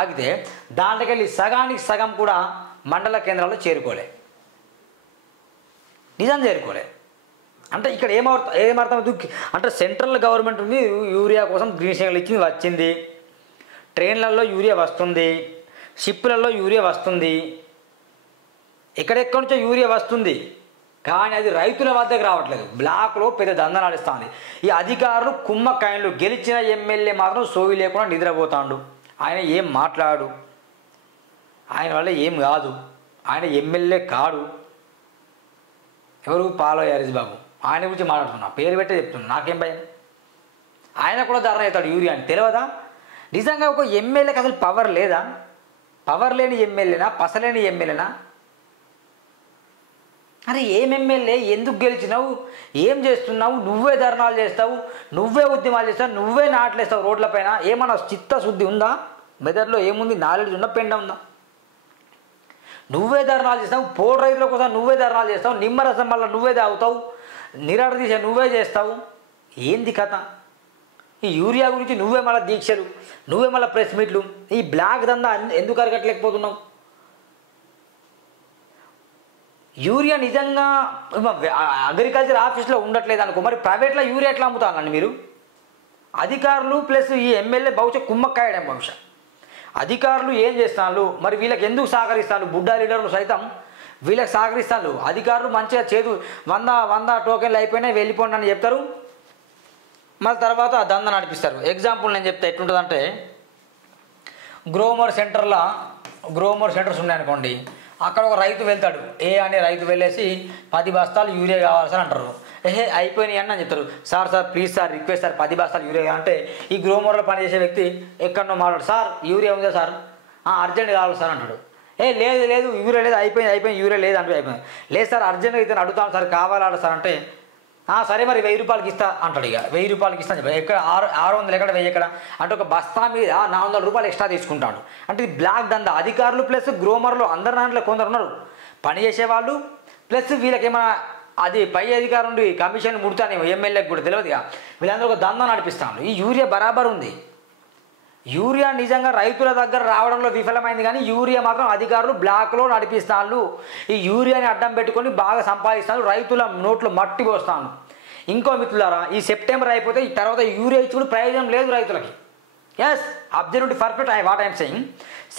ఆగితే దాంట్లోకెళ్ళి సగానికి సగం కూడా మండల కేంద్రాల్లో చేరుకోలే. నిజం చేరుకోలే. అంటే ఇక్కడ ఏమర్థం అంటే సెంట్రల్ గవర్నమెంట్ ఉంది, యూరియా కోసం గ్రీన్ సిగ్నల్ ఇచ్చింది, వచ్చింది. ట్రైన్లలో యూరియా వస్తుంది, షిప్పులలో యూరియా వస్తుంది, ఎక్కడెక్కడి నుంచో యూరియా వస్తుంది. కానీ అది రైతుల వద్దకు రావట్లేదు. బ్లాక్లో పెద్ద దంద నడుస్తుంది. ఈ అధికారులు కుమ్మకాయలు. గెలిచిన ఎమ్మెల్యే మాత్రం సోవి లేకుండా నిద్రపోతాడు. ఆయన ఏం మాట్లాడు, ఆయన వల్ల ఏం కాదు, ఆయన ఎమ్మెల్యే కాడు. ఎవరు? పాలో యారీస్ బాబు. ఆయన గురించి మాట్లాడుతున్నా, పేరు పెట్టే చెప్తున్నా, నాకేం భయం. ఆయన కూడా ధర్నా అవుతాడు యూరియా అని తెలియదా? నిజంగా ఒక ఎమ్మెల్యేకి అసలు పవర్ లేదా? పవర్ లేని ఎమ్మెల్యేనా? పసలేని ఎమ్మెల్యేనా? అరే ఏం ఎమ్మెల్యే, ఎందుకు గెలిచినావు, ఏం చేస్తున్నావు? నువ్వే ధర్నాలు చేస్తావు, నువ్వే ఉద్యమాలు చేస్తావు, నువ్వే నాట్లేస్తావు రోడ్లపైన. ఏమన్నా చిత్తశుద్ధి ఉందా? మెదడులో ఏముంది? నాలెడ్జ్ ఉందా? పెండ ఉందా? నువ్వే ధర్నాలు చేస్తావు, పోడు రైతుల కోసం నువ్వే ధర్నాలు చేస్తావు, నిమ్మరసం వల్ల నువ్వే తాగుతావు, నిరాట దీక్ష నువ్వే చేస్తావు. ఏంది కథ? ఈ యూరియా గురించి నువ్వే మళ్ళీ దీక్షలు, నువ్వే మళ్ళీ ప్రెస్ మీట్లు. ఈ బ్లాక్ దందా ఎందుకు అరగట్లేకపోతున్నావు? యూరియా నిజంగా అగ్రికల్చర్ ఆఫీస్లో ఉండట్లేదు అనుకో, మరి ప్రైవేట్లో యూరియా ఎట్లా అమ్ముతానండి మీరు? అధికారులు ప్లస్ ఈ ఎమ్మెల్యే బహుశా కుమ్మక్కాయడం. బహుశా అధికారులు ఏం చేస్తాను, మరి వీళ్ళకి ఎందుకు సహకరిస్తాను? బుడ్డా లీడర్లు సైతం వీళ్ళకి సహకరిస్తాను. అధికారులు మంచిగా 100 టోకెన్లు అయిపోయినాయి వెళ్ళిపోండి అని చెప్తారు, మళ్ళీ తర్వాత ఆ దంద నడిపిస్తారు. ఎగ్జాంపుల్ నేను చెప్తా ఎట్లుంటుందంటే, గ్రోమర్ సెంటర్స్ ఉన్నాయనుకోండి, అక్కడ ఒక రైతు వెళ్తాడు, అనే రైతు వెళ్ళేసి 10 బస్తాలు యూరియా కావాలి సార్ అంటారు. అయిపోయినాయి అని చెప్తారు. Sir please sir, request sir, 10 బస్తాలు యూరియా అంటే ఈ గ్రోమర్లో పనిచేసే వ్యక్తి ఎక్కడో మాట్లాడు, సార్ యూరియా ఉందా సార్, అర్జెంట్ కావాలి సార్ అంటాడు. లేదు యూరియా లేదు, అయిపోయింది యూరియా లేదు అంటే అయిపోయింది. లేదు సార్ అర్జెంట్గా ఇతను అడుగుతాను సార్, కావాలా సార్ అంటే సరే మరి 1000 రూపాయలకి ఇస్తా అంటాడు. ఇక 1000 రూపాయలకి ఇస్తాను చెప్పి ఎక్కడ 600 ఎక్కడ 1000 ఎక్కడ అంటే ఒక బస్తా మీద 400 రూపాయలు ఎక్స్ట్రా తీసుకుంటాడు. అంటే ఇది బ్లాక్ దందా. అధికారులు ప్లస్ గ్రోమర్లు అందరి దాంట్లో కొందరు ఉన్నారు పని చేసేవాళ్ళు, ప్లస్ వీళ్ళకి ఏమైనా అది పై అధికారం నుండి కమిషన్ ముడతానేమో ఎమ్మెల్యేకి కూడా తెలియదుగా, వీళ్ళందరూ ఒక దందా నడిపిస్తాను. ఈ యూరియా బరాబర్ ఉంది. యూరియా నిజంగా రైతుల దగ్గర రావడంలో విఫలమైంది, కానీ యూరియా మాత్రం అధికారులు బ్లాక్లో నడిపిస్తాను. ఈ యూరియాని అడ్డం పెట్టుకొని బాగా సంపాదిస్తాను, రైతుల నోట్లో మట్టి పోస్తాను. ఇంకో మిత్రులారా, ఈ సెప్టెంబర్ అయిపోతే ఈ తర్వాత యూరియా ఇచ్చి కూడా ప్రయోజనం లేదు రైతులకి. Yes, observe perfect what I'm saying.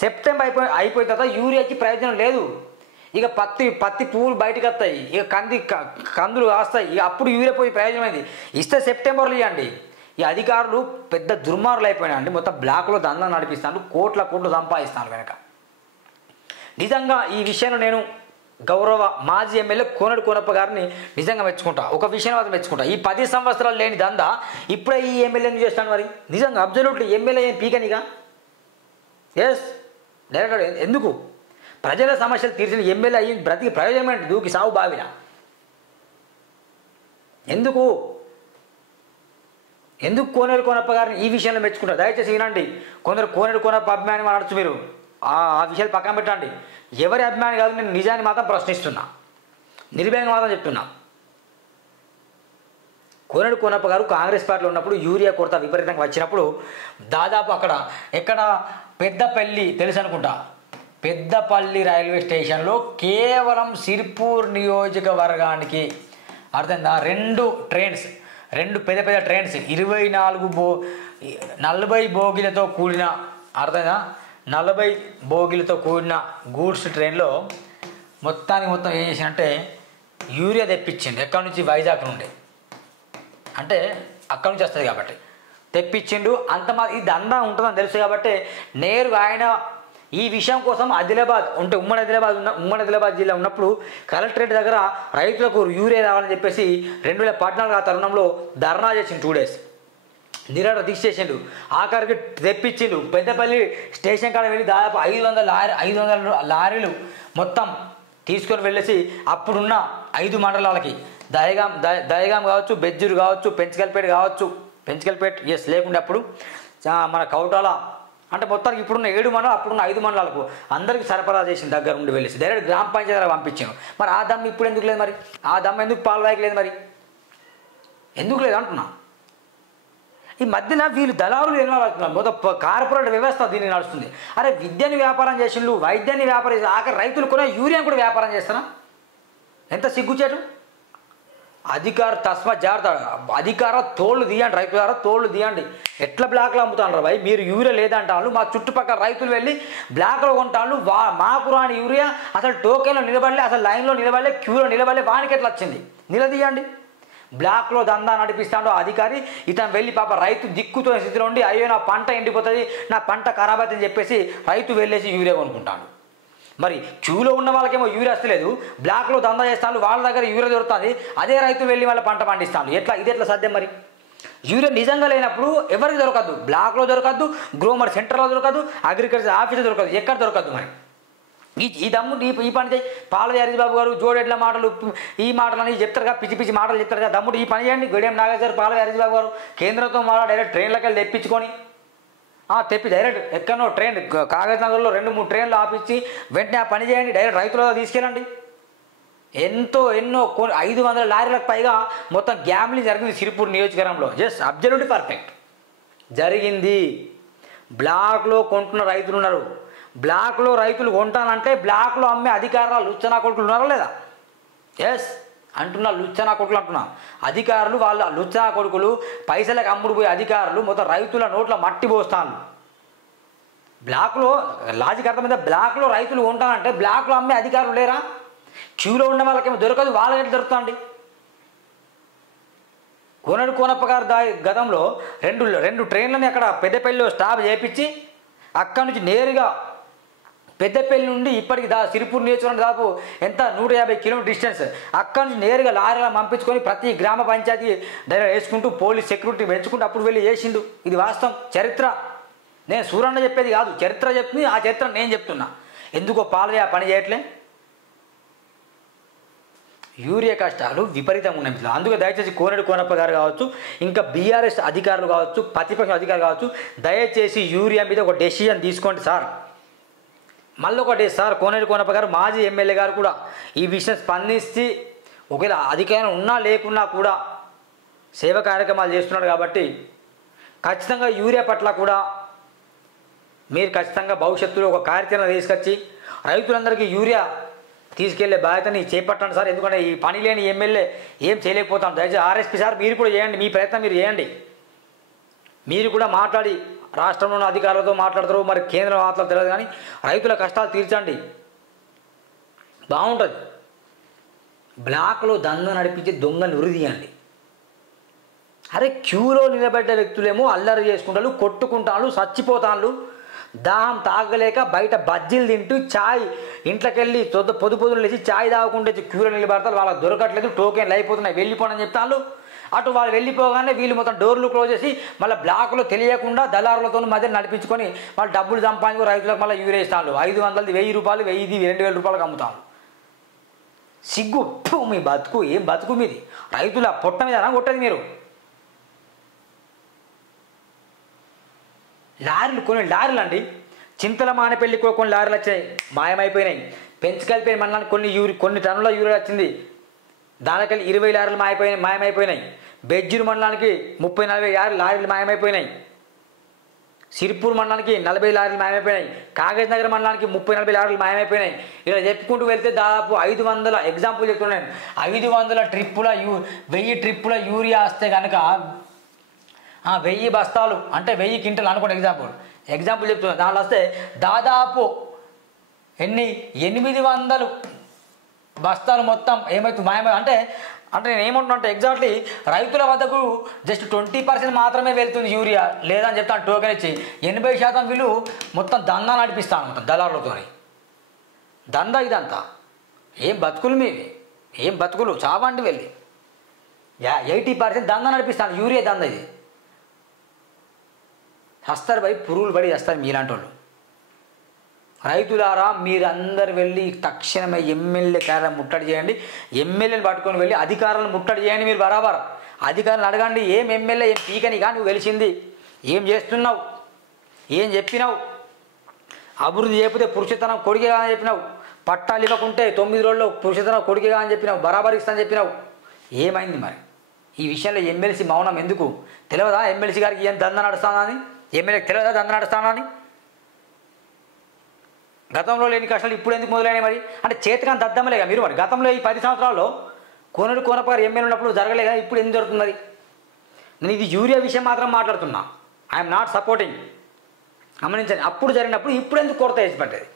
September అయిపోయిన తర్వాత యూరియా ఇచ్చి ప్రయోజనం లేదు. ఇక పత్తి పువ్వులు బయటకు వస్తాయి, ఇక కందులు వస్తాయి, ఇక అప్పుడు యూరియా పోయి ప్రయోజనమైంది. ఇస్తే సెప్టెంబర్లో ఇవ్వండి. ఈ అధికారులు పెద్ద దుర్మార్గులు అయిపోయినాయండి. మొత్తం బ్లాక్లో దందా నడిపిస్తాను, కోట్లు సంపాదిస్తాను వెనక. నిజంగా ఈ విషయంలో నేను గౌరవ మాజీ ఎమ్మెల్యే కోనడు కోనప్ప గారిని నిజంగా మెచ్చుకుంటా. ఒక విషయం మాత్రం మెచ్చుకుంటా, ఈ 10 సంవత్సరాలు లేని దందా ఇప్పుడే ఈ ఎమ్మెల్యే ఎందుకు చేస్తాను? మరి నిజంగా అబ్జల్యూట్లీ ఎమ్మెల్యే ఏం పీకనిగా? ఎస్, డైరెక్టర్ ఎందుకు? ప్రజల సమస్యలు తీర్చిన ఎమ్మెల్యే అయ్యి బ్రతికి ప్రయోజనం ఏంటి? దూకి సాగు బావిన ఎందుకు కోనేరు కోనప్ప గారిని ఈ విషయంలో మెచ్చుకుంటారు? దయచేసి వినండి. కొందరు కోనేరు కోనప్ప అభిమాని అనొచ్చు, మీరు ఆ విషయాలు పక్కన పెట్టండి. ఎవరి అభిమాని కాదు, నేను నిజాన్ని మాత్రం ప్రశ్నిస్తున్నా, నిర్భయంగా మాత్రం చెప్తున్నా. కోనేరు కోనప్ప గారు కాంగ్రెస్ పార్టీలో ఉన్నప్పుడు యూరియా కొరత విపరీతంగా వచ్చినప్పుడు దాదాపు ఎక్కడ పెద్దపల్లి తెలుసు అనుకుంటా, పెద్దపల్లి రైల్వే స్టేషన్లో కేవలం సిర్పూర్ నియోజకవర్గానికి అర్థందా 2 పెద్ద ట్రైన్స్ 40 బోగీలతో కూడిన అర్థందా 40 బోగీలతో కూడిన గూడ్స్ ట్రైన్లో మొత్తం ఏం చేసిందంటే యూరియా తెప్పించింది. ఎక్కడి నుంచి? వైజాగ్ నుండి. అంటే అక్కడి నుంచి వస్తుంది కాబట్టి తెప్పించిండు. అంత ఈ దందా ఉంటుందని తెలుసు కాబట్టి నేరుగా ఆయన ఈ విషయం కోసం ఆదిలాబాద్ అంటే ఉమ్మడి ఆదిలాబాద్ జిల్లా ఉన్నప్పుడు కలెక్టరేట్ దగ్గర రైతులకు యూరియా రావాలని చెప్పేసి 2014 ఆ తరుణంలో ధర్నా చేసిండు 2 days నిరాడ దీక్ష చేసిండు. ఆఖరికి తెప్పించిండు. పెద్దపల్లి స్టేషన్ కాడ వెళ్ళి దాదాపు 500 లారీలు మొత్తం తీసుకొని వెళ్ళేసి అప్పుడున్న 5 మండలాలకి దయగాం కావచ్చు, బెజ్జూరు కావచ్చు, పెంచకల్పేట లేకుండే అప్పుడు మన కౌటాల అంటే మొత్తానికి ఇప్పుడున్న 7 మండలాలు అప్పుడున్న 5 మండలాలకు అందరికీ సరఫరా చేసిన దగ్గర ఉండి వెళ్ళేసి డైరెక్ట్ గ్రామ పంచాయతీ పంపించాను. మరి ఆ దమ్ము ఇప్పుడు ఎందుకు లేదు? మరి ఆ దమ్ము ఎందుకు పాల్వాయికి లేదు? మరి ఎందుకు లేదు అంటున్నా. ఈ మధ్యన వీళ్ళు దళారులు ఎలా నడుస్తున్నారు? మొత్తం కార్పొరేట్ వ్యవస్థ దీన్ని నడుస్తుంది. అరే విద్యని వ్యాపారం చేసిండు, వైద్యాన్ని వ్యాపారం చేసి ఆఖరి రైతులు కూడా యూరియాని కూడా వ్యాపారం చేస్తారా? ఎంత సిగ్గుచేటు. తస్మా జాగ్రత్త, అధికార తోళ్ళు తీయండి, రైతుల ద్వారా తోళ్ళు తీయండి. ఎట్లా బ్లాక్లో అమ్ముతాను బాయ్? మీరు యూరియా లేదంటాను, మా చుట్టుపక్కల రైతులు వెళ్ళి బ్లాక్లో కొంటాను. మాకు రాని యూరియా అసలు టోకెన్లో నిలబడలే, అసలు లైన్లో నిలబడలే, క్యూలో నిలబడలే, వానికి ఎట్లా వచ్చింది? నిలదీయండి. బ్లాక్లో దందా నడిపిస్తాడు అధికారి. ఇతను వెళ్ళి పాప రైతు దిక్కుతో స్థితిలో ఉండి అయ్యో నా పంట ఎండిపోతుంది, నా పంట ఖరాబ్ అవుతుందని చెప్పేసి రైతు వెళ్ళేసి యూరియా కొనుక్కుంటాడు. మరి క్యూలో ఉన్న వాళ్ళకేమో యూరియా వస్తలేదు, బ్లాక్లో దందా చేస్తాను, వాళ్ళ దగ్గర యూరియా దొరుకుతుంది, అదే రైతు వెళ్ళి వాళ్ళ పంట పండిస్తాను. ఇది ఎట్లా సాధ్యం? మరి యూరియా నిజంగా లేనప్పుడు ఎవరికి దొరకద్దు? బ్లాక్లో దొరకద్దు, గ్రోమర్ సెంటర్లో దొరకదు, అగ్రికల్చర్ ఆఫీస్లో దొరకదు, ఎక్కడ దొరకద్దు. మరి ఈ దమ్ము ఈ పని చేయి. పాలవి హరిబాబు గారు జోడెడ్ల మాటలు ఈ మాటలు అని చెప్తారుగా, పిచ్చి మాటలు చెప్తారుగా. దమ్ముడు ఈ పని చేయండి. గడియం నాగేశ్వర పాలవి హరిబాబు గారు కేంద్రంతో డైరెక్ట్ ట్రైన్లకి వెళ్ళి తెప్పించుకొని డైరెక్ట్ ఎక్కడో ట్రైన్ కాగజ్ నగర్లో 2-3 ట్రైన్లు ఆపించి వెంటనే ఆ పని చేయండి. డైరెక్ట్ రైతులలో తీసుకెళ్ళండి. ఎన్నో 500 లారీలకు పైగా మొత్తం గ్యామ్లింగ్ జరిగింది సిరిపూర్ నియోజకవర్గంలో. జస్ట్ అబ్జల్యూట్లీ పర్ఫెక్ట్ జరిగింది. బ్లాక్లో కొంటున్న రైతులు ఉన్నారు. బ్లాక్లో రైతులు కొంటానంటే బ్లాక్లో అమ్మే అధికారులు లుచ్చనా కొడుకులు ఉన్నారా లేదా? ఎస్ అంటున్నా, లుచ్చనా కొడుకులు అంటున్నా. అధికారులు వాళ్ళ లుచ్చనా కొడుకులు, పైసలకు అమ్ముడు పోయే అధికారులు మొత్తం రైతుల నోట్ల మట్టి పోస్తాను. బ్లాక్లో లాజిక్ అర్థమైందా? బ్లాక్లో రైతులు కొంటానంటే బ్లాక్లో అమ్మే అధికారులు లేరా? క్యూలో ఉన్న వాళ్ళకేమో దొరకదు, వాళ్ళకి ఎట్లా దొరుకుతుంది? కోనప్ప గారు గతంలో రెండు ట్రైన్లని అక్కడ పెద్దపల్లిలో స్టాప్ చేయించి అక్కడి నుంచి నేరుగా పెద్దపల్లి నుండి ఇప్పటికి సిరిపూర్ నియోజకవర్గం దాదాపు ఎంత 150 కిలోమీటర్ డిస్టెన్స్. అక్కడి నుంచి నేరుగా లారీలో పంపించుకొని ప్రతి గ్రామ పంచాయతీ డైరెక్ట్ వేసుకుంటూ పోలీస్ సెక్యూరిటీ పెంచుకుంటూ అప్పుడు వెళ్ళి చేసిండు. ఇది వాస్తవం, చరిత్ర. నేను సూరన్న చెప్పేది కాదు, చరిత్ర చెప్తుంది. ఆ చరిత్ర నేను చెప్తున్నా. ఎందుకో పాల్వే ఆ పని చేయట్లే. యూరియా కష్టాలు విపరీతంగా ఉన్నాయి. అందుకే దయచేసి కోనప్ప గారు కావచ్చు, ఇంకా బీఆర్ఎస్ అధికారులు కావచ్చు, ప్రతిపక్ష అధికారులు కావచ్చు, దయచేసి యూరియా మీద ఒక డెసిషన్ తీసుకోండి సార్. మళ్ళీ ఒకటి సార్, కోనప్ప గారు మాజీ ఎమ్మెల్యే గారు కూడా ఈ విషయం స్పందించి ఒకవేళ అధికారం ఉన్నా లేకున్నా కూడా సేవ కార్యక్రమాలు చేస్తున్నాడు కాబట్టి ఖచ్చితంగా యూరియా పట్ల కూడా మీరు ఖచ్చితంగా భవిష్యత్తులో ఒక కార్యాచరణ తీసుకొచ్చి రైతులందరికీ యూరియా తీసుకెళ్లే బాధ్యతని చేపట్టండి సార్. ఎందుకంటే ఈ పని లేని ఎమ్మెల్యే ఏం చేయలేకపోతాం. దయచేసి ఆర్ఎస్పీ సార్ మీరు కూడా చేయండి, మీ ప్రయత్నం మీరు చేయండి. మీరు కూడా మాట్లాడి రాష్ట్రంలో ఉన్న అధికారులతో మాట్లాడతారు, మరి కేంద్రం మాట్లాడతారు తెలియదు, కానీ రైతుల కష్టాలు తీర్చండి, బాగుంటుంది. బ్లాక్లో దంద నడిపించి దొంగలు ఉరిదీయండి. అరే క్యూలో నిలబడ్డ వ్యక్తులేమో అల్లరి చేసుకుంటారు, కొట్టుకుంటారు, చచ్చిపోతాళ్ళు, దాహం తాగలేక బయట బజ్జీలు తింటూ ఛాయ్ ఇంట్లోకి వెళ్ళి పొద్దులు లేచి ఛాయ్ తాగకుండా క్యూలో నిలబడతారు. వాళ్ళకి దొరకట్లేదు, టోకెన్లు అయిపోతున్నాయి, వెళ్ళిపోనని చెప్తాను. అటు వాళ్ళు వెళ్ళిపోగానే వీళ్ళు మొత్తం డోర్లు క్లోజ్ చేసి మళ్ళీ బ్లాక్లో తెలియకుండా దళారులతో మధ్య నడిపించుకొని వాళ్ళు డబ్బులు సంపాదించుకొని రైతులకు మళ్ళీ యూరియా ఇస్తాను. 500, 1000 రూపాయలు, 1000, 2000 రూపాయలకు అమ్ముతాను. సిగ్గు మీ బతుకు, ఏం బతుకు మీది? రైతుల పొట్ట మీద కొట్టేది మీరు. లారీలు అండి, చింతల మానపల్లి కొన్ని లారీలు వచ్చాయి, మాయమైపోయినాయి. పెంచుకెళ్ళిపోయిన మండలానికి కొన్ని టన్నుల యూరియా వచ్చింది, దానికెళ్ళి 20 లారీలు మాయమైపోయినాయి. బెజ్జూరు మండలానికి 30-40 లారీలు మాయమైపోయినాయి. సిరిపూర్ మండలానికి 40 లారీలు మాయమైపోయినాయి. కాగజ్ నగర్ మండలానికి 30-40 లారీలు మాయమైపోయినాయి. ఇలా చెప్పుకుంటూ వెళ్తే దాదాపు 500 ఎగ్జాంపుల్ చెప్తున్నాను. 500 ట్రిప్పుల 1000 ట్రిప్పుల యూరియా వస్తే కనుక 1000 బస్తాలు అంటే 1000 క్వింటల్ అనుకోండి. ఎగ్జాంపుల్ చెప్తున్నాను. దాంట్లో వస్తే దాదాపు 800 బస్తాలు మొత్తం ఏమైతే మాయమై అంటే అంటే నేను ఏమంటున్నా అంటే ఎగ్జాక్ట్లీ రైతుల వద్దకు జస్ట్ 20% మాత్రమే వెళ్తుంది యూరియా లేదని చెప్తాను టోకెన్ ఇచ్చి 80% వీళ్ళు మొత్తం దందా నడిపిస్తాను మొత్తం దళారులతో దందా ఇదంతా ఏం బతుకులు మీవి ఏం బతుకులు చావండి వెళ్ళి 80% దందా నడిపిస్తాను యూరియా దందా ఇది వస్తారు భయ్ పురుగులు పడి వస్తారు మీలాంటి వాళ్ళు రైతులారా మీరందరు వెళ్ళి తక్షణమే ఎమ్మెల్యే కార్యాలయం ముట్టడి చేయండి ఎమ్మెల్యేని పట్టుకొని వెళ్ళి అధికారులను ముట్టడి చేయండి మీరు బరాబర్ అధికారులను అడగండి ఏం ఎమ్మెల్యే ఏం పీకని కానీ నువ్వు వెలిసింది ఏం చేస్తున్నావు ఏం చెప్పినావు అభివృద్ధి చేయకపోతే పురుషతనం కొడుకుగా అని చెప్పినావు పట్టాలు ఇవ్వకుంటే 9 రోజుల్లో పురుషతనం కొడుకుగా అని చెప్పినావు బరాబర్ ఇస్తానని చెప్పినావు ఏమైంది మరి ఈ విషయంలో ఎమ్మెల్సీ మౌనం ఎందుకు తెలియదా ఎమ్మెల్సీ గారికి ఏం దందా నడుస్తానని ఎమ్మెల్యేకి తెలియదా దందా నడుస్తానని గతంలో లేని కష్టాలు ఇప్పుడు ఎందుకు మొదలైనవి మరి అంటే చేతకాని దద్దమ్మలేగా మీరు మరి గతంలో ఈ 10 సంవత్సరాల్లో కోనప్పగారు ఎమ్మెల్యే ఉన్నప్పుడు జరగలేదా ఇప్పుడు ఎందుకు జరుగుతుంది మరి నేను ఇది యూరియా విషయం మాత్రం మాట్లాడుతున్నా ఐఎమ్ నాట్ సపోర్టింగ్ గమనించండి అప్పుడు జరిగినప్పుడు ఇప్పుడు ఎందుకు కొరత వేసి పడ్డది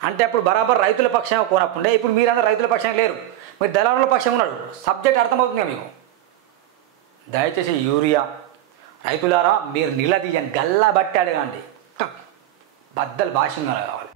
అంటే అప్పుడు బరాబర్ రైతుల పక్షంగా కోనప్పుండే ఇప్పుడు మీరందరూ రైతుల పక్షంగా లేరు మీరు దళారుల పక్షంగా ఉన్నాడు సబ్జెక్ట్ అర్థమవుతుంది మీకు దయచేసి యూరియా రైతులారా మీరు నిలదీయండి గల్లా బట్టి అడగండి బద్దలు భాషంగా కావాలి